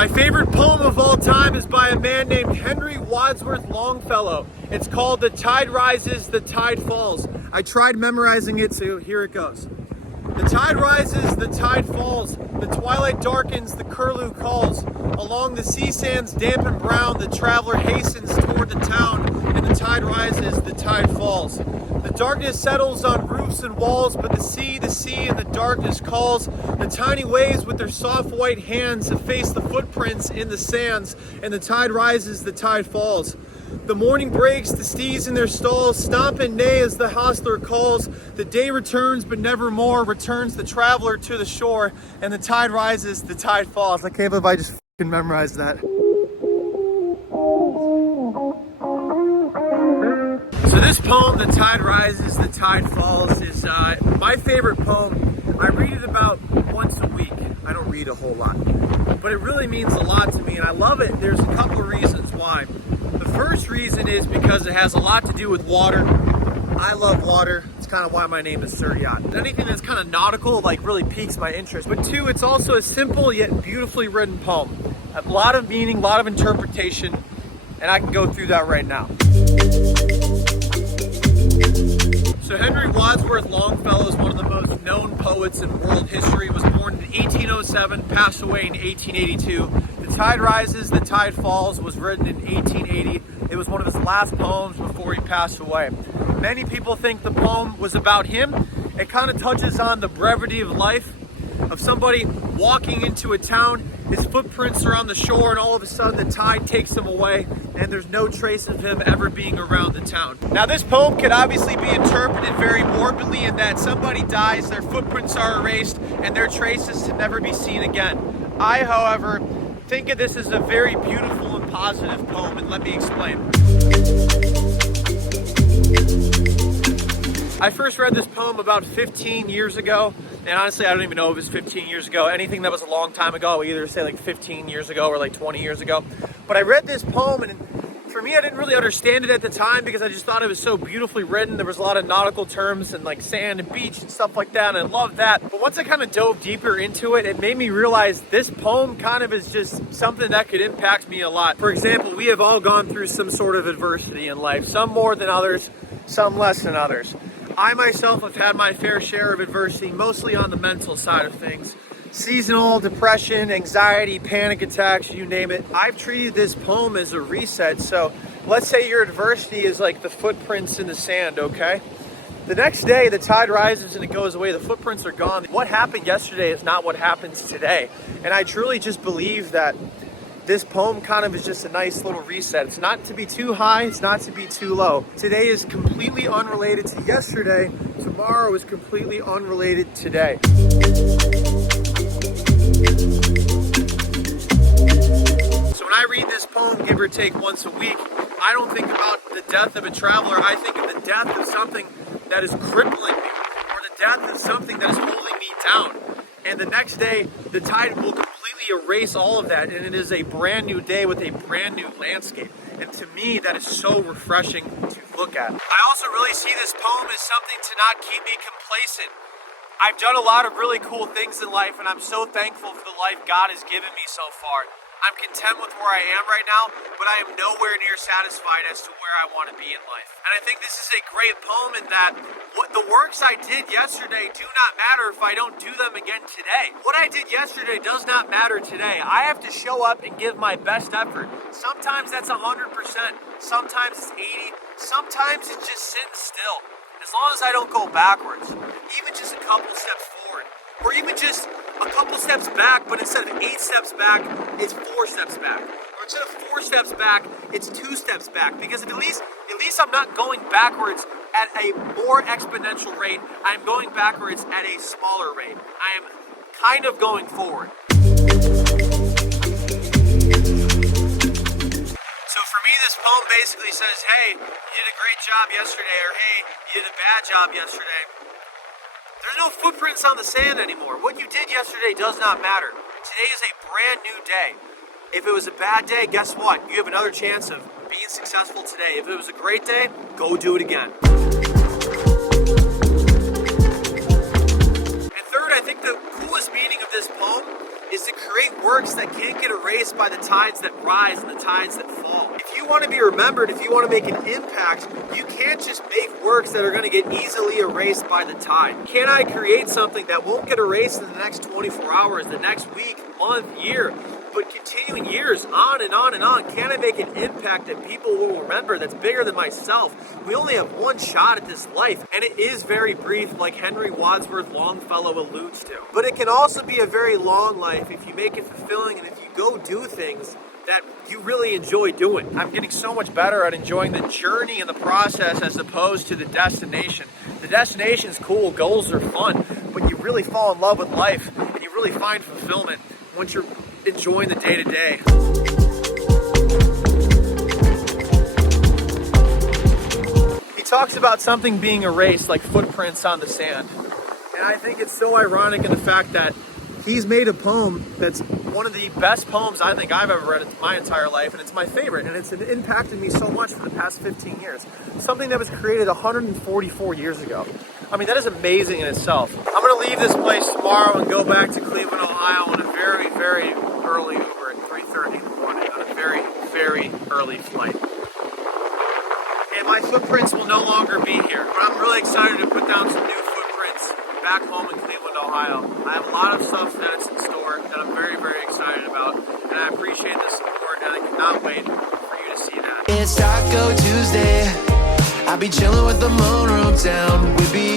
My favorite poem of all time is by a man named Henry Wadsworth Longfellow. It's called "The Tide Rises, the Tide Falls." I tried memorizing it, so here it goes. The tide rises, the tide falls. The twilight darkens, the curlew calls. Along the sea sands damp and brown, the traveler hastens toward the town. And the tide rises, the tide falls. The darkness settles on roofs and walls, but the sea in the darkness calls. The tiny waves with their soft white hands efface the footprints in the sands. And the tide rises, the tide falls. The morning breaks, the steeds in their stalls stomp and neigh as the hostler calls. The day returns, but never more returns the traveler to the shore. And the tide rises, the tide falls. I can't believe I just fucking memorized that. So this poem, "The Tide Rises, the Tide Falls," is my favorite poem. I read it about once a week. I don't read a whole lot, but it really means a lot to me, and I love it. There's a couple of reasons why. The first reason is because it has a lot to do with water. I love water. It's kind of why my name is Sir Yacht. Anything that's kind of nautical really piques my interest. But two, it's also a simple yet beautifully written poem. A lot of meaning, a lot of interpretation, and I can go through that right now. So Henry Wadsworth Longfellow is one of the most known poets in world history. He was born in 1807, passed away in 1882. The Tide Rises, the Tide Falls was written in 1880. It was one of his last poems before he passed away. Many people think the poem was about him. It kind of touches on the brevity of life, of somebody walking into a town, his footprints are on the shore, and all of a sudden the tide takes him away, and there's no trace of him ever being around the town. Now this poem could obviously be interpreted very morbidly in that somebody dies, their footprints are erased, and their traces to never be seen again. I, however, think of this as a very beautiful and positive poem, and let me explain. I first read this poem about 15 years ago, and honestly I don't even know if it was 15 years ago. Anything that was a long time ago, I either say 15 years ago or 20 years ago. But I read this poem, and for me I didn't really understand it at the time because I just thought it was so beautifully written. There was a lot of nautical terms and sand and beach and stuff like that, and I loved that. But once I kind of dove deeper into it, it made me realize this poem kind of is just something that could impact me a lot. For example, we have all gone through some sort of adversity in life, some more than others, some less than others. I myself have had my fair share of adversity, mostly on the mental side of things. Seasonal depression, anxiety, panic attacks, you name it. I've treated this poem as a reset. So let's say your adversity is like the footprints in the sand, okay? The next day, the tide rises and it goes away. The footprints are gone. What happened yesterday is not what happens today. And I truly just believe that this poem kind of is just a nice little reset. It's not to be too high, it's not to be too low. Today is completely unrelated to yesterday. Tomorrow is completely unrelated today. So when I read this poem, give or take once a week, I don't think about the death of a traveler. I think of the death of something that is crippling me, or the death of something that is holding me down. And the next day, the tide will completely erase all of that, and it is a brand new day with a brand new landscape. And to me, that is so refreshing to look at. I also really see this poem as something to not keep me complacent. I've done a lot of really cool things in life, and I'm so thankful for the life God has given me so far. I'm content with where I am right now, but I am nowhere near satisfied as to where I want to be in life. And I think this is a great poem in that what the works I did yesterday do not matter if I don't do them again today. What I did yesterday does not matter today. I have to show up and give my best effort. Sometimes that's 100%, sometimes it's 80%, sometimes it's just sitting still. As long as I don't go backwards, even just a couple steps forward, or even just a couple steps back, but instead of 8 steps back, it's 4 steps back. Or instead of 4 steps back, it's 2 steps back. Because at least I'm not going backwards at a more exponential rate. I'm going backwards at a smaller rate. I am kind of going forward. So for me, this poem basically says, hey, you did a great job yesterday, or hey, you did a bad job yesterday. There's no footprints on the sand anymore. What you did yesterday does not matter. Today is a brand new day. If it was a bad day, guess what? You have another chance of being successful today. If it was a great day, go do it again. And third, I think the coolest meaning of this poem is to create works that can't get erased by the tides that rise and the tides that fall. If you want to be remembered, if you want to make an impact, you can't just make works that are going to get easily erased by the tide. Can I create something that won't get erased in the next 24 hours, the next week, month, year, but continuing years on and on and on? Can I make an impact that people will remember that's bigger than myself? We only have one shot at this life, and it is very brief, like Henry Wadsworth Longfellow alludes to. But it can also be a very long life if you make it fulfilling and if you go do things that you really enjoy doing. I'm getting so much better at enjoying the journey and the process as opposed to the destination. The destination is cool, goals are fun, but you really fall in love with life and you really find fulfillment once you're enjoying the day-to-day. He talks about something being erased like footprints on the sand. And I think it's so ironic in the fact that he's made a poem that's one of the best poems I think I've ever read in my entire life, and it's my favorite, and it's impacted me so much for the past 15 years. Something that was created 144 years ago. I mean, that is amazing in itself. I'm going to leave this place tomorrow and go back to Cleveland, Ohio on a very, very early Uber at 3:30 in the morning on a very, very early flight. And my footprints will no longer be here, but I'm really excited to put down some new footprints back home in Cleveland, Ohio. I have a lot of stuff that's in store that I'm very, very excited about, and I appreciate the support, and I cannot wait for you to see that. It's Taco Tuesday. I be chilling with the moon room down. We be